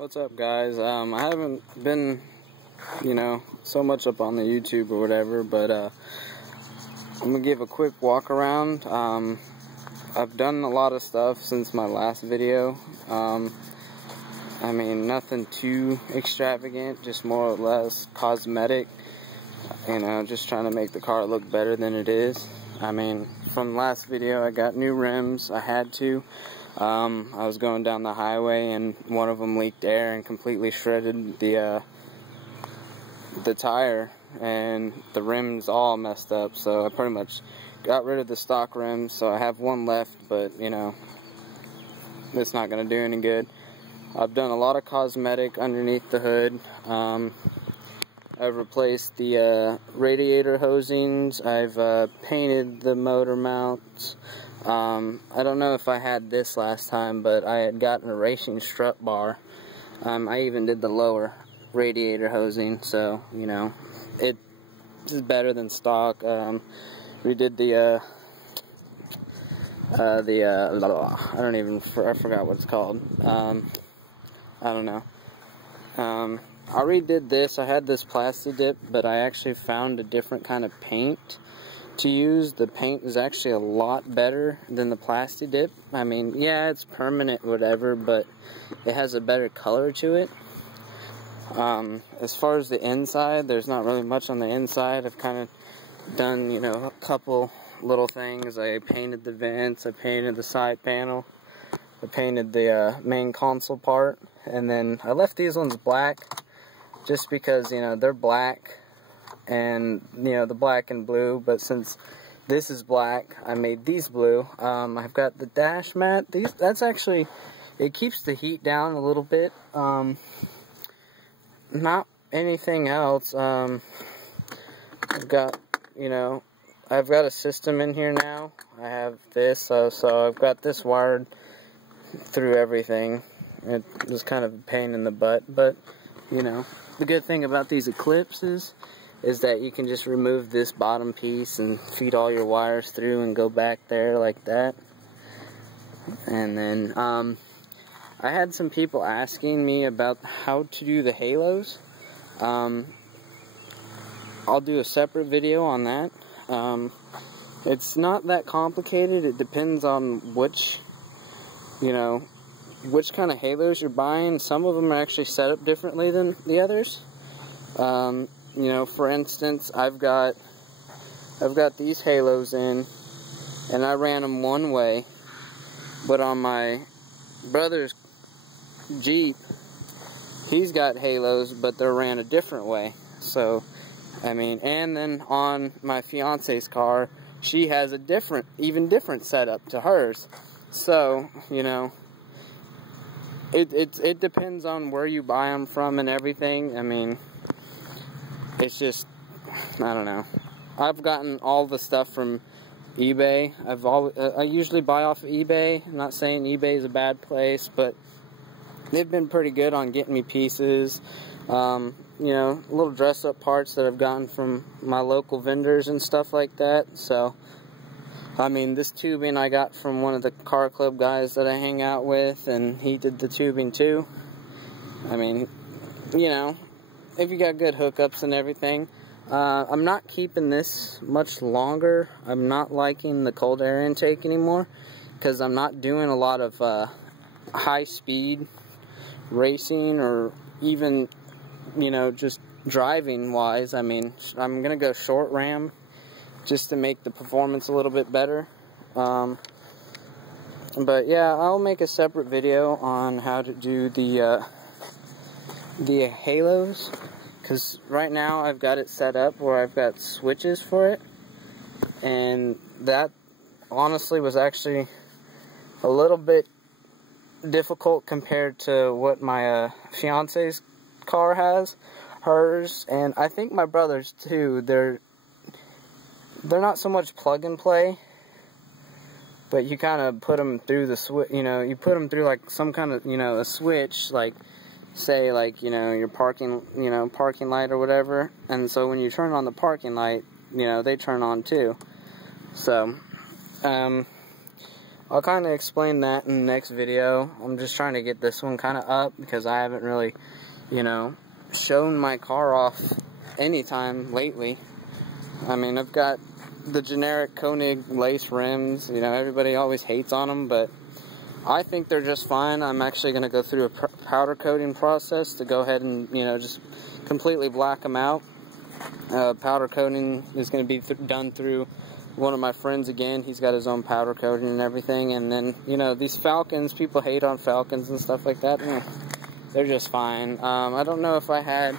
What's up, guys? I haven't been, so much up on the YouTube or whatever, but I'm gonna give a quick walk around. I've done a lot of stuff since my last video. I mean, nothing too extravagant, just more or less cosmetic. Just trying to make the car look better than it is. I mean, from the last video, I got new rims. I had to. I was going down the highway and one of them leaked air and completely shredded the tire, and the rims all messed up, so I pretty much got rid of the stock rims. So I have one left, but it's not going to do any good. I've done a lot of cosmetic underneath the hood. I've replaced the radiator hosings. I've painted the motor mounts. I don't know if I had this last time, but I had gotten a racing strut bar. I even did the lower radiator hosing, so it is better than stock. We did the I forgot what it's called. I don't know. I redid this. I had this plasti dip, but I actually found a different kind of paint to use. The paint is actually a lot better than the plasti dip. I mean, yeah, it's permanent, whatever, but it has a better color to it. As far as the inside, there's not really much on the inside. I've kind of done, a couple little things. I painted the vents, I painted the side panel, I painted the main console part, and then I left these ones black just because, they're black, and the black and blue, but since this is black, I made these blue. I've got the dash mat. That's actually, it keeps the heat down a little bit. Not anything else. I've got, I've got a system in here now. I have this, so I've got this wired through everything. It was kind of a pain in the butt, but the good thing about these Eclipses is that you can just remove this bottom piece and feed all your wires through and go back there like that. And then I had some people asking me about how to do the halos. I'll do a separate video on that. It's not that complicated. It depends on which kind of halos you're buying. Some of them are actually set up differently than the others. For instance, I've got these halos in, and I ran them one way, but on my brother's Jeep, he's got halos, but they're ran a different way. So, and then on my fiance's car, she has a even different setup to hers. So, it depends on where you buy them from and everything. It's just, I don't know. I've gotten all the stuff from eBay. I usually buy off of eBay. I'm not saying eBay is a bad place, but they've been pretty good on getting me pieces. Little dress-up parts that I've gotten from my local vendors and stuff like that. So, this tubing I got from one of the car club guys that I hang out with, and he did the tubing too. If you got good hookups and everything. I'm not keeping this much longer. I'm not liking the cold air intake anymore, because I'm not doing a lot of high-speed racing, or even, just driving-wise. I'm going to go short ram, just to make the performance a little bit better. But yeah, I'll make a separate video on how to do the halos, because right now I've got it set up where I've got switches for it, and that honestly was actually a little bit difficult compared to what my fiance's car has, hers, and I think my brother's too. They're not so much plug and play, but you kind of put them through the switch. You put them through like some kind of a switch, like say your parking light or whatever. And so when you turn on the parking light, they turn on too. So I'll kind of explain that in the next video. I'm just trying to get this one kind of up because I haven't really, you know, shown my car off anytime lately. I mean, I've got the generic Koenig lace rims. You know, everybody always hates on them, but I think they're just fine. I'm actually going to go through a powder coating process to go ahead and, you know, just completely black them out. Powder coating is going to be done through one of my friends again. He's got his own powder coating and everything. And then, you know, these Falcons, people hate on Falcons and stuff like that. They're just fine. I don't know if I had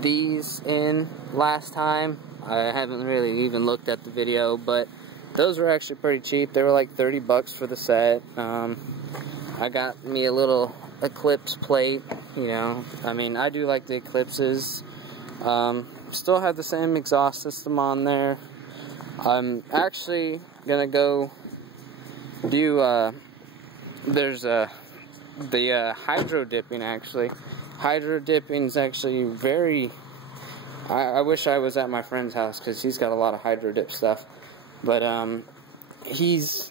these in last time. I haven't really even looked at the video, but those were actually pretty cheap. They were like 30 bucks for the set. I got me a little Eclipse plate, you know. I mean, I do like the Eclipses. Still have the same exhaust system on there. I'm actually gonna go do, there's the hydro dipping actually. Hydro dipping is actually very, I wish I was at my friend's house because he's got a lot of hydro dip stuff. But he's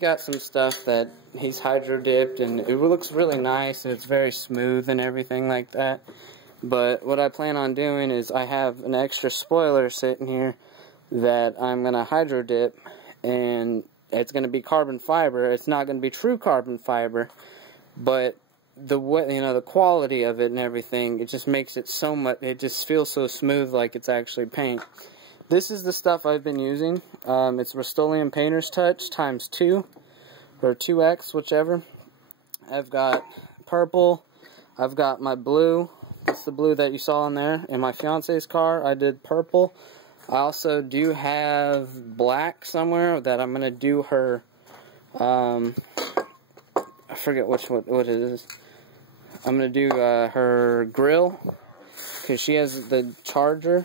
got some stuff that he's hydro dipped, and it looks really nice, and it's very smooth and everything like that. But what I plan on doing is I have an extra spoiler sitting here that I'm going to hydro dip, and it's going to be carbon fiber. It's not going to be true carbon fiber, but the way, you know, the quality of it and everything, it just makes it so much, it just feels so smooth like it's actually paint. This is the stuff I've been using. It's Rust-Oleum Painter's Touch times 2 or 2X, whichever. I've got purple. I've got my blue. That's the blue that you saw in there. In my fiance's car, I did purple. I also do have black somewhere that I'm gonna do her. I forget what it is. I'm gonna do her grill because she has the Charger.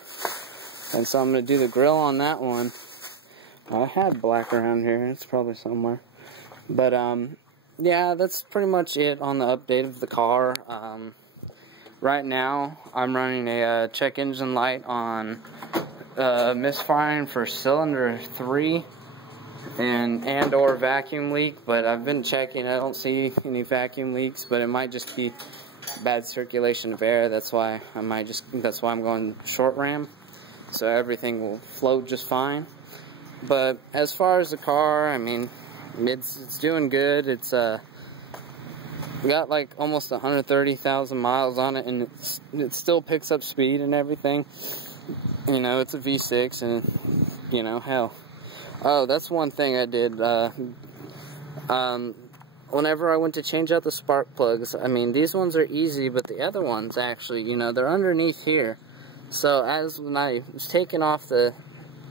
And so I'm going to do the grill on that one. I had black around here. It's probably somewhere. But, yeah, that's pretty much it on the update of the car. Right now, I'm running a check engine light on misfiring for cylinder 3 and or vacuum leak. But I've been checking. I don't see any vacuum leaks, but it might just be bad circulation of air. That's why I'm going short ram. So everything will flow just fine. But as far as the car, I mean, it's doing good. It's got like almost 130,000 miles on it, and it still picks up speed and everything. You know, it's a V6, and you know, hell. Oh, that's one thing I did. Whenever I went to change out the spark plugs, I mean, these ones are easy, but the other ones actually, you know, they're underneath here. So when I was taking off the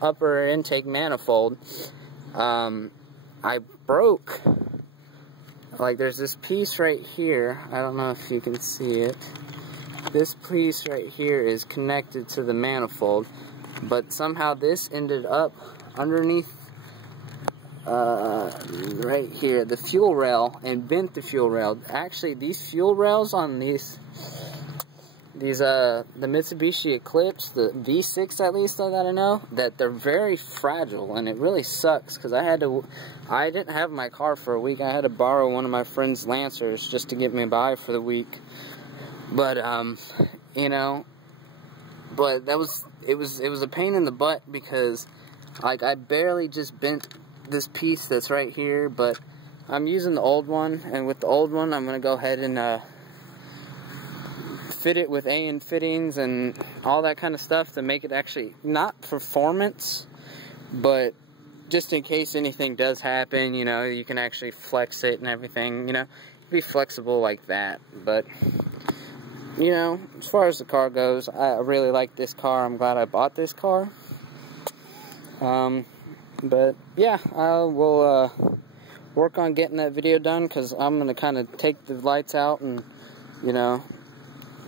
upper intake manifold, I broke, like there's this piece right here, I don't know if you can see it, this piece right here is connected to the manifold, but somehow this ended up underneath, right here, the fuel rail, and bent the fuel rail. Actually, these fuel rails on the Mitsubishi Eclipse, the V6 at least that I know, that they're very fragile, and it really sucks because I didn't have my car for a week. I had to borrow one of my friend's Lancers just to get me by for the week. But you know, but it was a pain in the butt because like I barely just bent this piece that's right here, but I'm using the old one, and with the old one I'm gonna go ahead and fit it with AN fittings and all that kind of stuff to make it actually not performance, but just in case anything does happen, you know, you can actually flex it and everything, you know, be flexible like that. But you know, as far as the car goes, I really like this car. I'm glad I bought this car. But yeah, I will work on getting that video done because I'm gonna kind of take the lights out and, you know,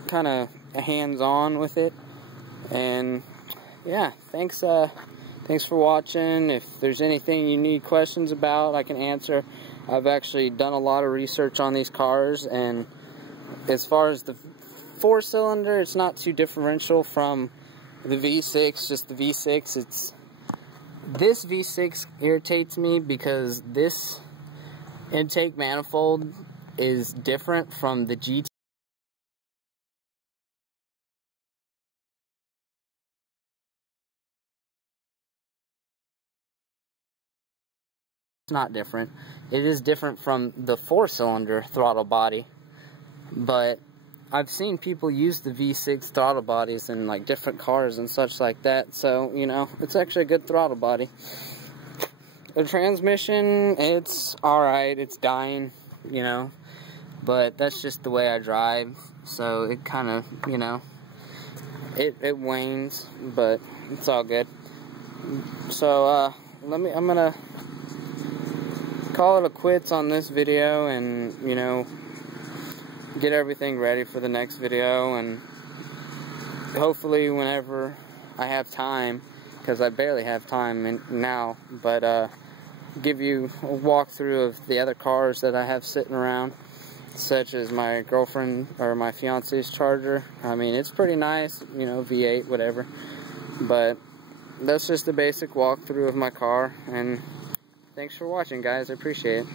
kind of hands-on with it. And yeah, thanks for watching. If there's anything you need questions about, I can answer. I've actually done a lot of research on these cars, and as far as the 4-cylinder, it's not too differential from the V6. Just the V6, This V6 irritates me because this intake manifold is different from the GT. It's not different. It is different from the 4-cylinder throttle body, but I've seen people use the V6 throttle bodies in like different cars and such like that, so you know, it's actually a good throttle body. The transmission, it's alright, it's dying, you know, but that's just the way I drive, so it kind of, you know, it wanes, but it's all good. So I'm gonna call it a quits on this video, and you know, get everything ready for the next video, and hopefully whenever I have time, because I barely have time now, but give you a walkthrough of the other cars that I have sitting around, such as my girlfriend or my fiance's Charger. I mean, it's pretty nice, you know, V8, whatever, but that's just a basic walkthrough of my car, and thanks for watching, guys. I appreciate it.